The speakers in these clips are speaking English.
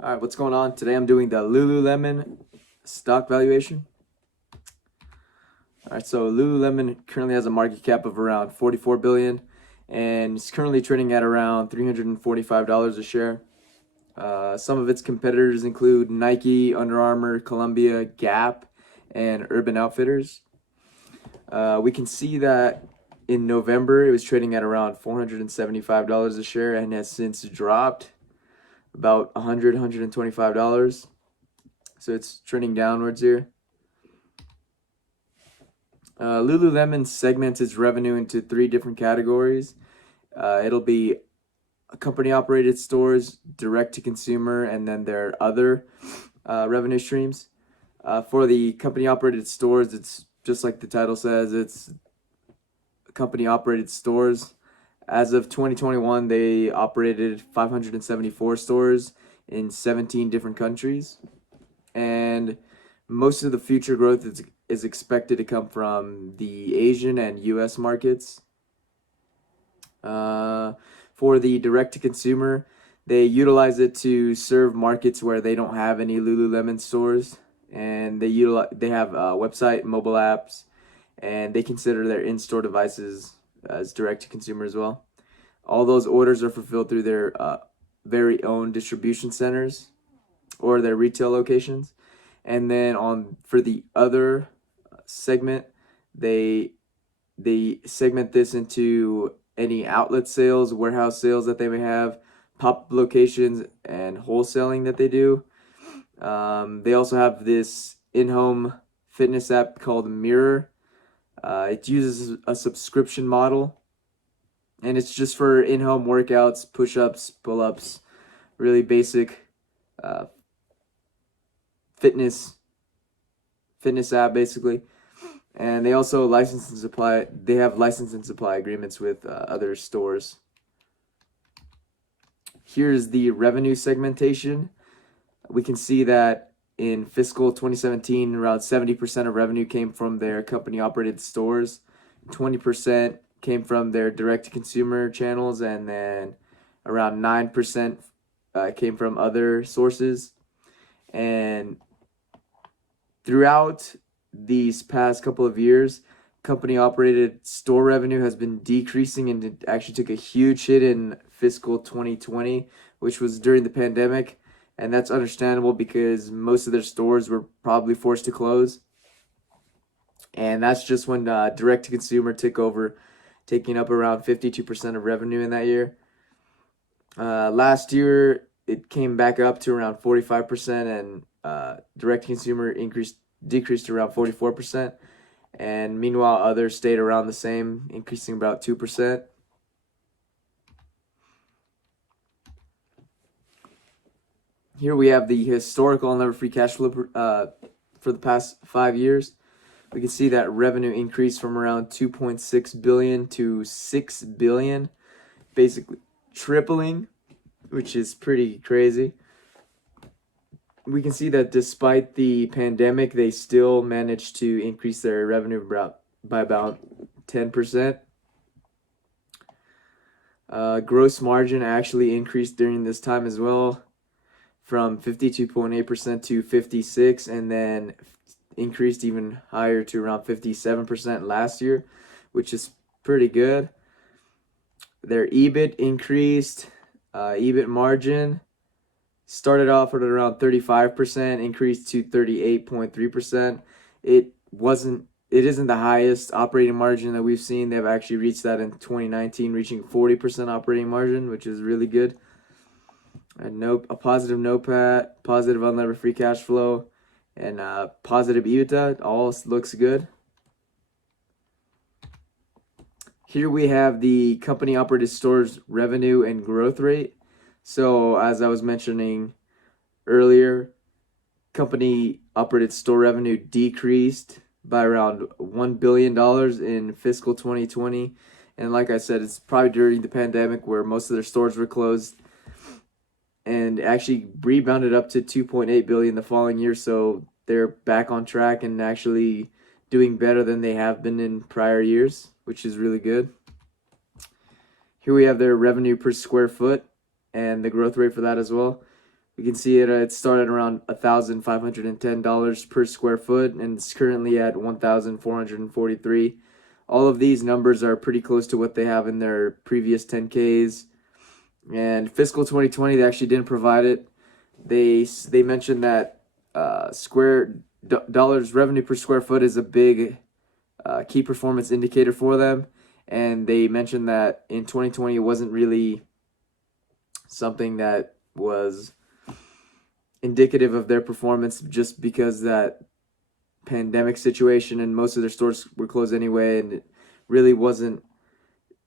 All right, what's going on? Today I'm doing the Lululemon stock valuation. All right, so Lululemon currently has a market cap of around 44 billion and it's currently trading at around $345 a share. Some of its competitors include Nike, Under Armour, Columbia, Gap, and Urban Outfitters. We can see that in November it was trading at around $475 a share and has since dropped about $125. So it's trending downwards here. Lululemon segments its revenue into three different categories. It'll be company operated stores, direct to consumer, and then their other revenue streams. For the company operated stores, it's just like the title says, it's company operated stores. As of 2021, they operated 574 stores in 17 different countries. And most of the future growth is expected to come from the Asian and US markets. For the direct to consumer, they utilize it to serve markets where they don't have any Lululemon stores, and they have website, mobile apps, and they consider their in-store devices as direct to consumer as well. All those orders are fulfilled through their very own distribution centers or their retail locations. And then for the other segment, they segment this into any outlet sales, warehouse sales that they may have, pop-up locations, and wholesaling that they do. They also have this in-home fitness app called Mirror. It uses a subscription model, and it's just for in-home workouts, push-ups, pull-ups, really basic fitness app basically. And they also license and supply. They have license and supply agreements with other stores. Here's the revenue segmentation. We can see that in fiscal 2017, around 70% of revenue came from their company operated stores, 20% came from their direct to consumer channels, and then around 9% came from other sources. And throughout these past couple of years, company operated store revenue has been decreasing, and it actually took a huge hit in fiscal 2020, which was during the pandemic. And that's understandable because most of their stores were probably forced to close. And that's just when direct to consumer took over, taking up around 52% of revenue in that year. Last year, it came back up to around 45%, and direct to consumer decreased to around 44%. And meanwhile, others stayed around the same, increasing about 2%. Here we have the historical unlevered free cash flow for the past 5 years. We can see that revenue increased from around 2.6 billion to 6 billion, basically tripling, which is pretty crazy. We can see that despite the pandemic, they still managed to increase their revenue by about 10%. Gross margin actually increased during this time as well, from 52.8% to 56%, and then increased even higher to around 57% last year, which is pretty good. Their EBIT increased. EBIT margin started off at around 35%, increased to 38.3%. It isn't the highest operating margin that we've seen. They've actually reached that in 2019, reaching 40% operating margin, which is really good. A positive NOPAT, positive unlevered free cash flow, and positive EBITDA. All looks good. Here we have the company operated stores revenue and growth rate. So as I was mentioning earlier, company operated store revenue decreased by around $1 billion in fiscal 2020. And like I said, it's probably during the pandemic where most of their stores were closed, and actually rebounded up to 2.8 billion the following year. So they're back on track and actually doing better than they have been in prior years, which is really good. Here we have their revenue per square foot and the growth rate for that as well. We can see it started around $1,510 per square foot, and it's currently at 1,443. All of these numbers are pretty close to what they have in their previous 10Ks. And fiscal 2020, they actually didn't provide it. They mentioned that dollars revenue per square foot is a big key performance indicator for them, and they mentioned that in 2020 it wasn't really something that was indicative of their performance, just because that pandemic situation and most of their stores were closed anyway, and it really wasn't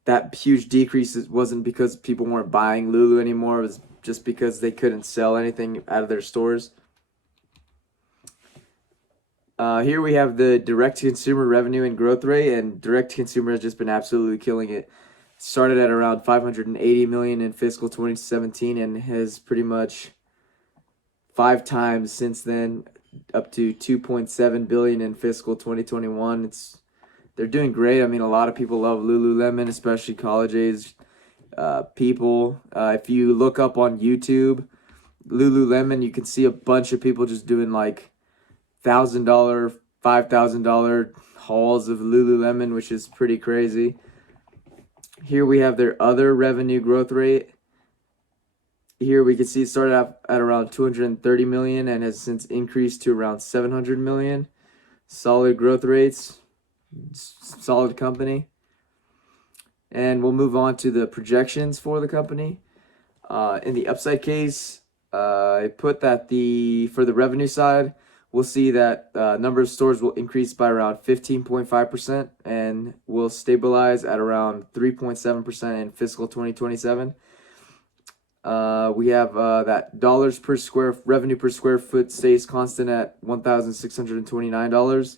that huge decrease. It wasn't because people weren't buying Lulu anymore. It was just because they couldn't sell anything out of their stores. Here we have the direct-to-consumer revenue and growth rate, and direct-to-consumer has just been absolutely killing it. Started at around 580 million in fiscal 2017 and has pretty much 5 times since then, up to 2.7 billion in fiscal 2021. They're doing great. I mean, a lot of people love Lululemon, especially college-age people. If you look up on YouTube, Lululemon, you can see a bunch of people just doing like $1,000, $5,000 hauls of Lululemon, which is pretty crazy. Here we have their other revenue growth rate. Here we can see it started out at around 230 million and has since increased to around 700 million. Solid growth rates, solid company. And we'll move on to the projections for the company. In the upside case, I put that for the revenue side, we'll see that number of stores will increase by around 15.5% and will stabilize at around 3.7% in fiscal 2027. We have that revenue per square foot stays constant at $1,629.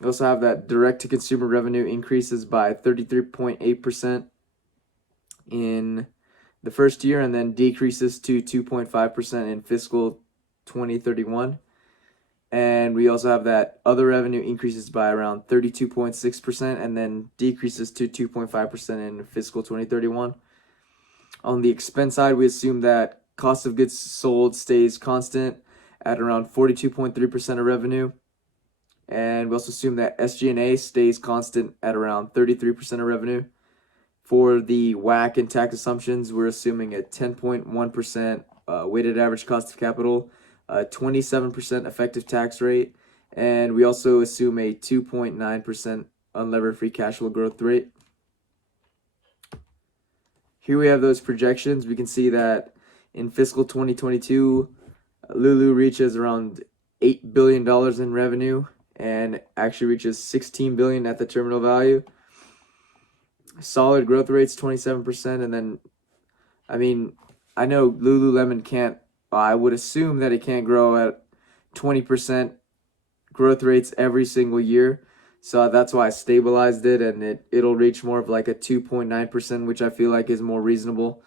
We also have that direct-to-consumer revenue increases by 33.8% in the first year and then decreases to 2.5% in fiscal 2031. And we also have that other revenue increases by around 32.6% and then decreases to 2.5% in fiscal 2031. On the expense side, we assume that cost of goods sold stays constant at around 42.3% of revenue. And we also assume that SG&A stays constant at around 33% of revenue. For the WACC and tax assumptions, we're assuming a 10.1% weighted average cost of capital, 27% effective tax rate, and we also assume a 2.9% unlevered free cash flow growth rate. Here we have those projections. We can see that in fiscal 2022, Lulu reaches around $8 billion in revenue and actually reaches $16 billion at the terminal value. Solid growth rates, 27%, and then, I mean, I know Lululemon can't, I would assume that it can't grow at 20% growth rates every single year. So that's why I stabilized it, and it'll reach more of like a 2.9%, which I feel like is more reasonable.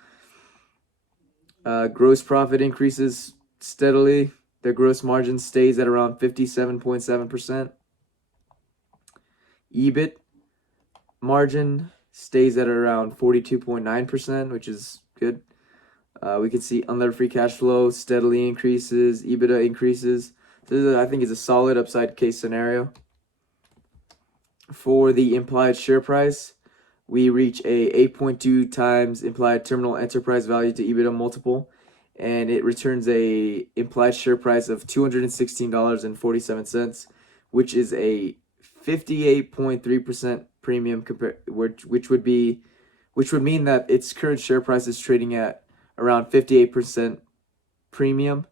Gross profit increases steadily. Their gross margin stays at around 57.7%. EBIT margin stays at around 42.9%, which is good. We can see unlevered free cash flow steadily increases, EBITDA increases. So this I think is a solid upside case scenario. For the implied share price, we reach a 8.2 times implied terminal enterprise value to EBITDA multiple, and it returns a implied share price of $216.47, which is a 58.3% premium which would mean that its current share price is trading at around 58% premium.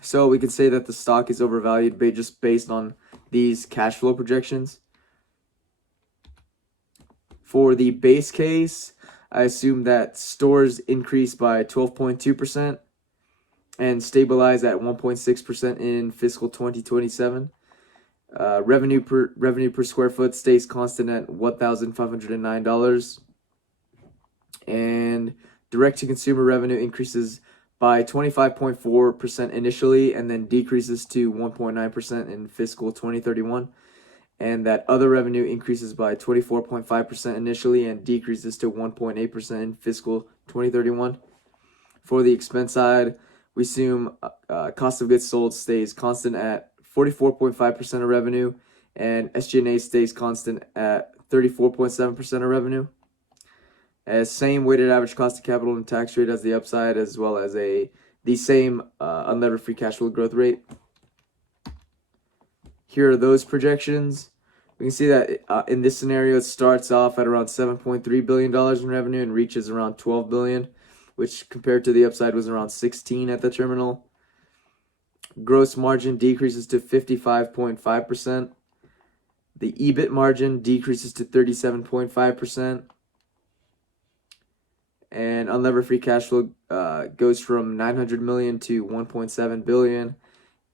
So we could say that the stock is overvalued just based on these cash flow projections. For the base case, I assume that stores increase by 12.2% and stabilize at 1.6% in fiscal 2027. Revenue per square foot stays constant at $1,509, and direct-to-consumer revenue increases by 25.4% initially and then decreases to 1.9% in fiscal 2031. And that other revenue increases by 24.5% initially and decreases to 1.8% in fiscal 2031. For the expense side, we assume cost of goods sold stays constant at 44.5% of revenue, and SG&A stays constant at 34.7% of revenue. As same weighted average cost of capital and tax rate as the upside, as well as the same unlevered free cash flow growth rate. Here are those projections. We can see that in this scenario, it starts off at around $7.3 billion in revenue and reaches around $12 billion, which compared to the upside was around 16 at the terminal. Gross margin decreases to 55.5%. The EBIT margin decreases to 37.5%. And unlevered free cash flow goes from $900 million to $1.7 billion.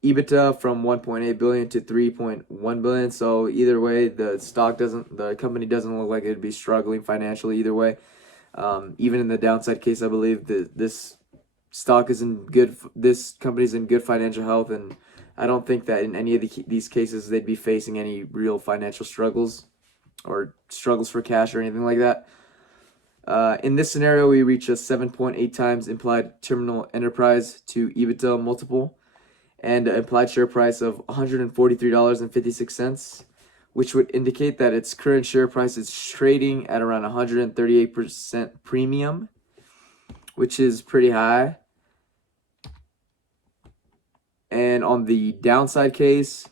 EBITDA from $1.8 billion to $3.1 billion. So either way, the company doesn't look like it'd be struggling financially either way. Even in the downside case, I believe that this company's in good financial health, and I don't think that in any of these cases they'd be facing any real financial struggles or struggles for cash or anything like that. In this scenario, we reach a 7.8 times implied terminal enterprise to EBITDA multiple, and an implied share price of $143.56, which would indicate that its current share price is trading at around 138% premium, which is pretty high. And on the downside case,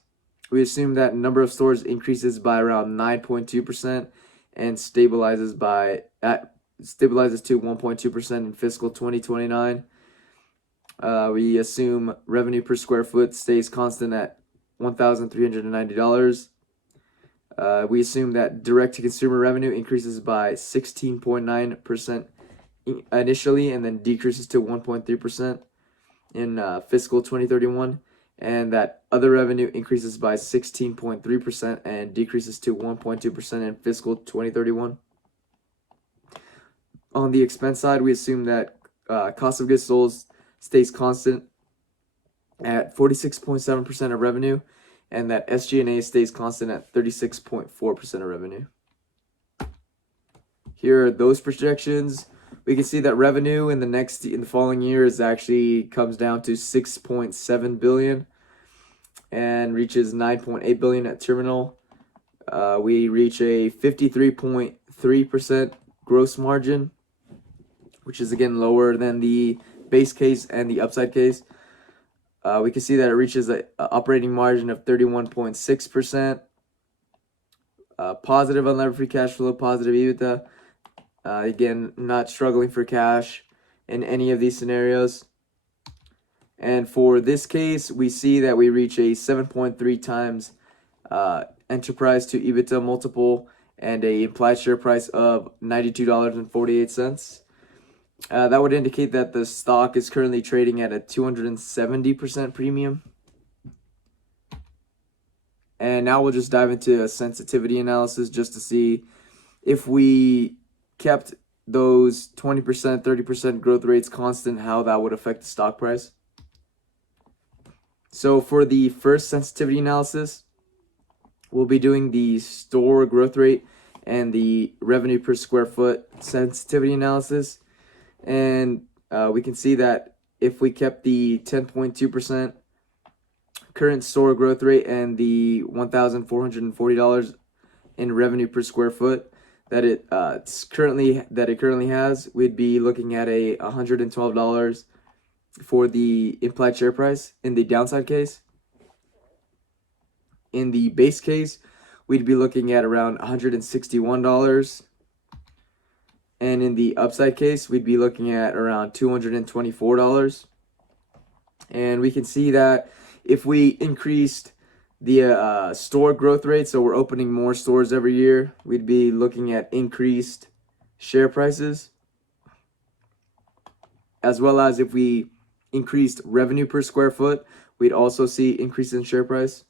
we assume that number of stores increases by around 9.2% and stabilizes to 1.2% in fiscal 2029. We assume revenue per square foot stays constant at $1,390. We assume that direct-to-consumer revenue increases by 16.9% initially and then decreases to 1.3% in fiscal 2031, and that other revenue increases by 16.3% and decreases to 1.2% in fiscal 2031. On the expense side, we assume that cost of goods sold stays constant at 46.7% of revenue, and that SG&A stays constant at 36.4% of revenue. Here are those projections. We can see that revenue in the following years actually comes down to $6.7 billion and reaches $9.8 billion at terminal. We reach a 53.3% gross margin, which is again lower than the base case and the upside case. We can see that it reaches an operating margin of 31.6%, positive unlevered free cash flow, positive EBITDA. Again, not struggling for cash in any of these scenarios. And for this case, we see that we reach a 7.3 times enterprise to EBITDA multiple and a implied share price of $92.48. That would indicate that the stock is currently trading at a 270% premium. And now we'll just dive into a sensitivity analysis just to see if we kept those 20%, 30% growth rates constant, how that would affect the stock price. So for the first sensitivity analysis, we'll be doing the store growth rate and the revenue per square foot sensitivity analysis. And we can see that if we kept the 10.2% current store growth rate and the $1,440 in revenue per square foot that it currently has, we'd be looking at a $112 for the implied share price in the downside case. In the base case, we'd be looking at around $161. And in the upside case, we'd be looking at around $224. And we can see that if we increased the store growth rate, so we're opening more stores every year, we'd be looking at increased share prices. As well as if we increased revenue per square foot, we'd also see increase in share price.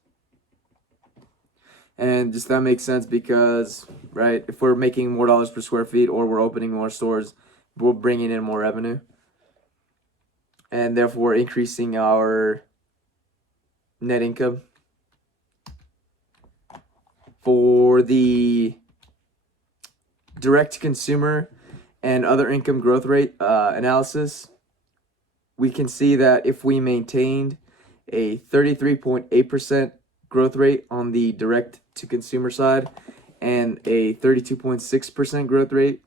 And just that makes sense because, right, if we're making more dollars per square feet or we're opening more stores, we're bringing in more revenue. And therefore increasing our net income. For the direct-to-consumer and other income growth rate analysis, we can see that if we maintained a 33.8% growth rate on the direct to consumer side and a 32.6% growth rate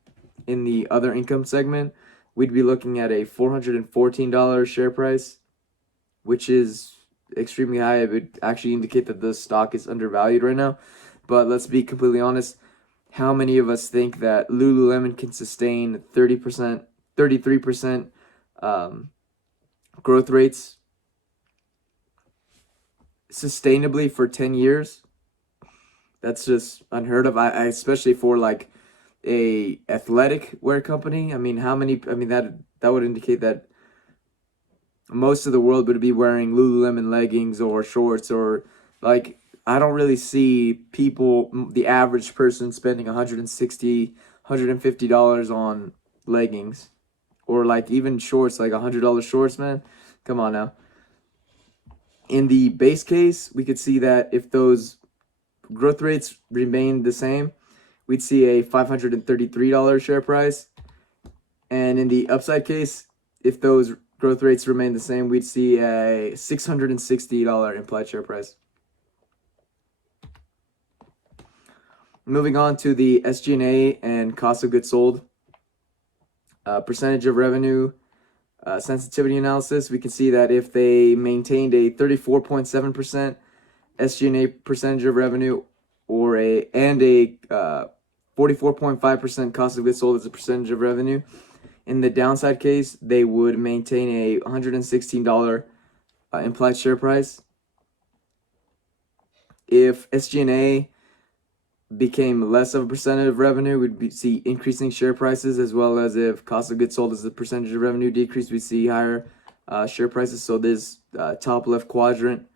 in the other income segment, we'd be looking at a $414 share price, which is extremely high. It would actually indicate that the stock is undervalued right now. But let's be completely honest. How many of us think that Lululemon can sustain 30%, 33% growth rates sustainably for 10 years? That's just unheard of. I especially for like a athletic wear company. I mean, that would indicate that most of the world would be wearing Lululemon leggings or shorts, or like I don't really see people, the average person, spending $160, $150 on leggings, or like even shorts, like $100 shorts, man. Come on now. In the base case, we could see that if those growth rates remain the same, we'd see a $533 share price. And in the upside case, if those growth rates remain the same, we'd see a $660 implied share price. Moving on to the SG&A and cost of goods sold, percentage of revenue, sensitivity analysis, we can see that if they maintained a 34.7% SG&A percentage of revenue or a 44.5% cost of goods sold as a percentage of revenue, in the downside case, they would maintain a $116 implied share price. If SG&A became less of a percentage of revenue, we'd see increasing share prices, as well as if cost of goods sold as a percentage of revenue decreased, we see higher share prices. So this top left quadrant.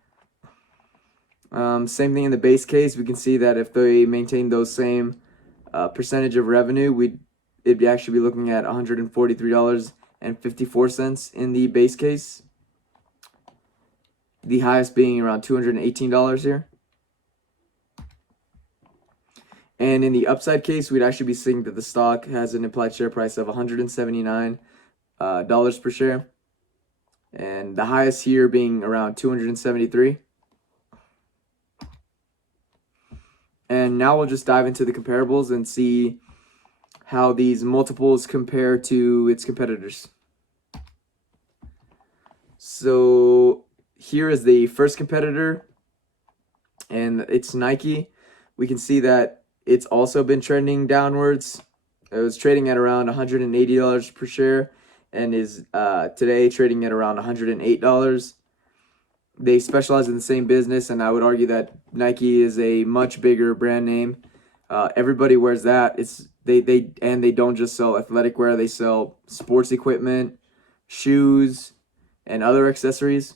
Same thing in the base case. We can see that if they maintain those same percentage of revenue, it'd actually be looking at $143.54 in the base case. The highest being around $218 here. And in the upside case, we'd actually be seeing that the stock has an implied share price of $179 per share. And the highest here being around $273. And now we'll just dive into the comparables and see how these multiples compare to its competitors. So here is the first competitor, and it's Nike. We can see that it's also been trending downwards. It was trading at around $180 per share and is today trading at around $108. They specialize in the same business, and I would argue that Nike is a much bigger brand name. Everybody wears that. They don't just sell athletic wear. They sell sports equipment, shoes, and other accessories.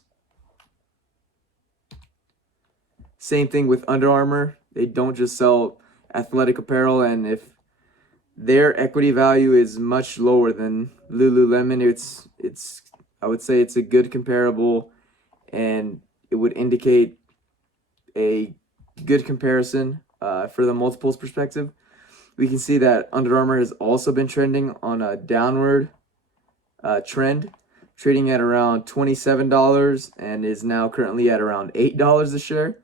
Same thing with Under Armour. They don't just sell athletic apparel, and if their equity value is much lower than Lululemon, I would say it's a good comparable, and it would indicate a good comparison for the multiples perspective. We can see that Under Armour has also been trending on a downward trend, trading at around $27 and is now currently at around $8 a share.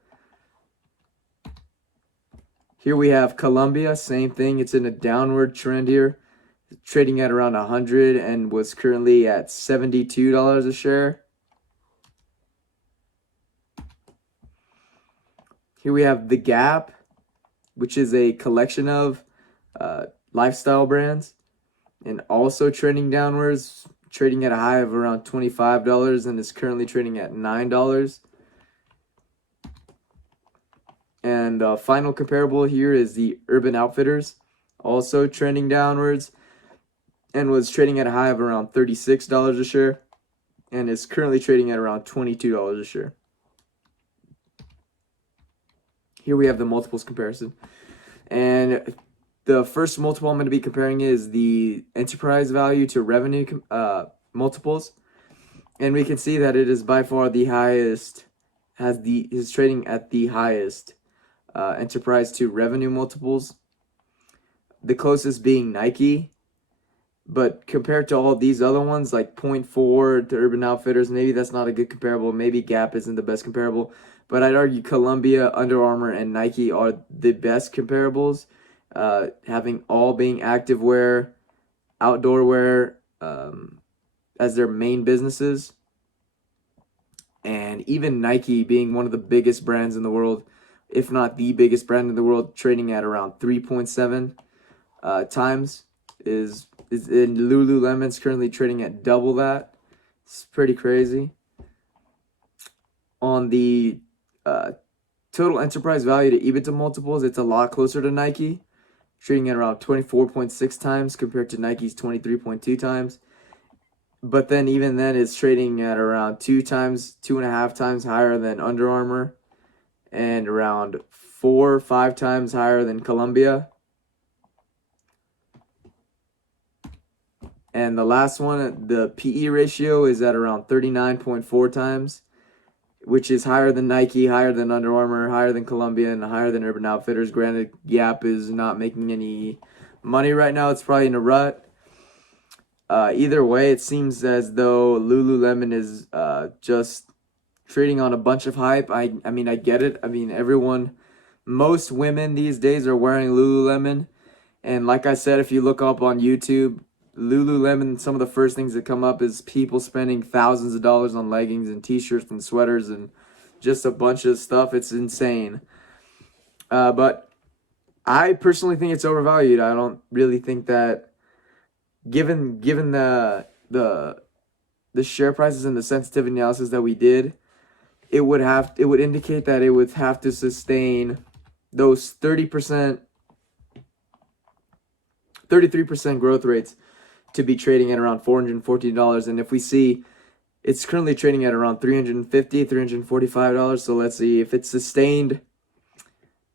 Here we have Columbia, same thing. It's in a downward trend here, trading at around $100 and was currently at $72 a share. Here we have The Gap, which is a collection of lifestyle brands, and also trending downwards, trading at a high of around $25 and is currently trading at $9. And final comparable here is the Urban Outfitters, also trending downwards and was trading at a high of around $36 a share and is currently trading at around $22 a share. Here we have the multiples comparison. And the first multiple I'm going to be comparing is the enterprise value to revenue multiples. And we can see that it is by far the highest, is trading at the highest enterprise to revenue multiples. The closest being Nike, But compared to all these other ones, like Point 4 to Urban Outfitters, maybe that's not a good comparable. Maybe Gap isn't the best comparable. But I'd argue Columbia, Under Armour, and Nike are the best comparables, having all being activewear, outdoor wear as their main businesses. And even Nike being one of the biggest brands in the world, if not the biggest brand in the world, trading at around 3.7 times is in Lululemon's currently trading at double that. It's pretty crazy. On the total enterprise value to EBITDA multiples, it's a lot closer to Nike, trading at around 24.6 times compared to Nike's 23.2 times. But then even then, it's trading at around 2.5 times higher than Under Armour, and around 4 or 5 times higher than Columbia. And the last one, the PE ratio is at around 39.4 times, which is higher than Nike, higher than Under Armour, higher than Columbia, and higher than Urban Outfitters. Granted, Gap is not making any money right now. It's probably in a rut. Either way, it seems as though Lululemon is just trading on a bunch of hype. I mean, I get it. I mean, most women these days are wearing Lululemon. And like I said, if you look up on YouTube, Lululemon, some of the first things that come up is people spending thousands of dollars on leggings and t-shirts and sweaters and just a bunch of stuff. It's insane. But I personally think it's overvalued. I don't really think that, given the share prices and the sensitivity analysis that we did, it would indicate that it would have to sustain those 33% growth rates to be trading at around $414. And if we see it's currently trading at around $350, $345. So let's see if it's sustained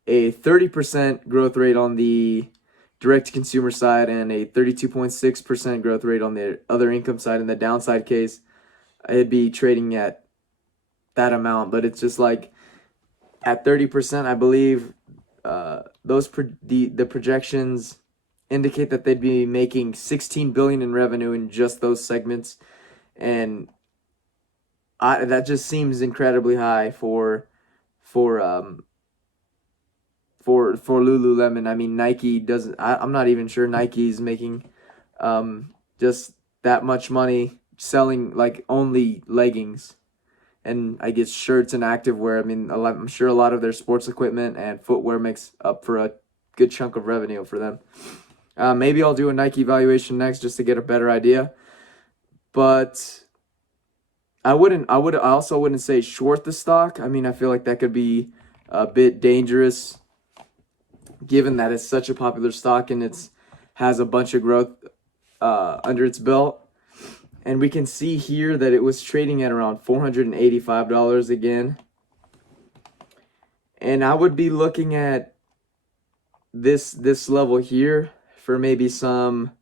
a 30% growth rate on the direct to consumer side and a 32.6% growth rate on the other income side. In the downside case, it'd be trading at that amount. But it's just like at 30%, I believe the projections indicate that they'd be making $16 billion in revenue in just those segments, and that just seems incredibly high for Lululemon. I mean, Nike doesn't. I'm not even sure Nike's making just that much money selling like only leggings and I guess shirts and activewear. I mean, I'm sure a lot of their sports equipment and footwear makes up for a good chunk of revenue for them. Maybe I'll do a Nike valuation next just to get a better idea. But I also wouldn't say short the stock. I mean, I feel like that could be a bit dangerous given that it's such a popular stock and it's has a bunch of growth under its belt. And we can see here that it was trading at around $485 again. And I would be looking at this level here for maybe some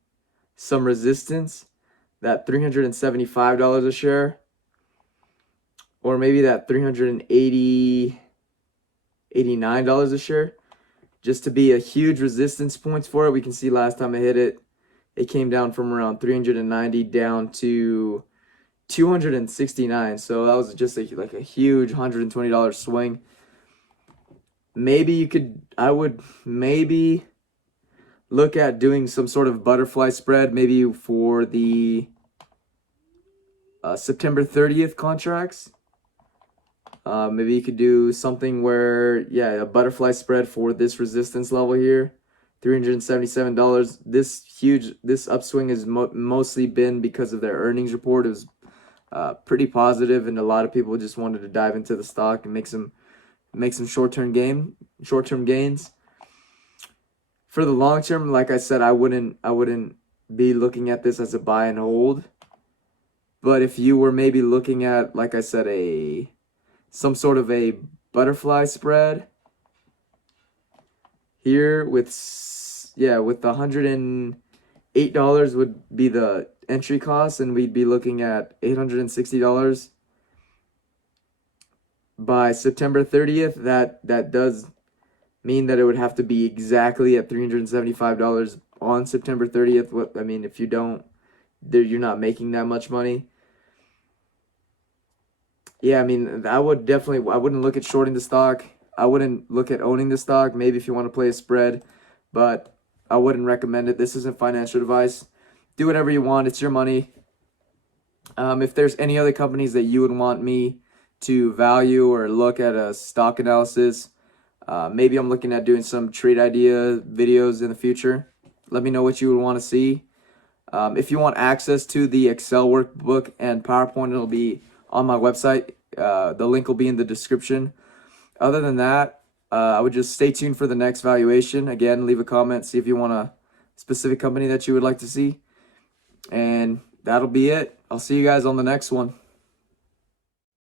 resistance, that $375 a share, or maybe that $389 a share, just to be a huge resistance points for it. We can see last time I hit it, it came down from around 390 down to 269. So that was just like a huge $120 swing. I would maybe look at doing some sort of butterfly spread, maybe for the September 30th contracts. Maybe you could do something where, a butterfly spread for this resistance level here, $377. This upswing has mostly been because of their earnings report. It was pretty positive, and a lot of people just wanted to dive into the stock and make some short-term gains. For the long term, like I said, I wouldn't be looking at this as a buy and hold. But if you were maybe looking at, like I said, some sort of a butterfly spread here with the $108 would be the entry cost, and we'd be looking at $860 by September 30th. That does mean that it would have to be exactly at $375 on September 30th. What I mean, if you don't, you're not making that much money. Yeah, I mean, I wouldn't look at shorting the stock. I wouldn't look at owning the stock. Maybe if you want to play a spread, but I wouldn't recommend it. This isn't financial advice. Do whatever you want. It's your money. If there's any other companies that you would want me to value or look at a stock analysis, maybe I'm looking at doing some trade idea videos in the future. Let me know what you would want to see. If you want access to the Excel workbook and PowerPoint, it'll be on my website. The link will be in the description. Other than that, I would just stay tuned for the next valuation. Again, leave a comment, see if you want a specific company that you would like to see. And that'll be it. I'll see you guys on the next one.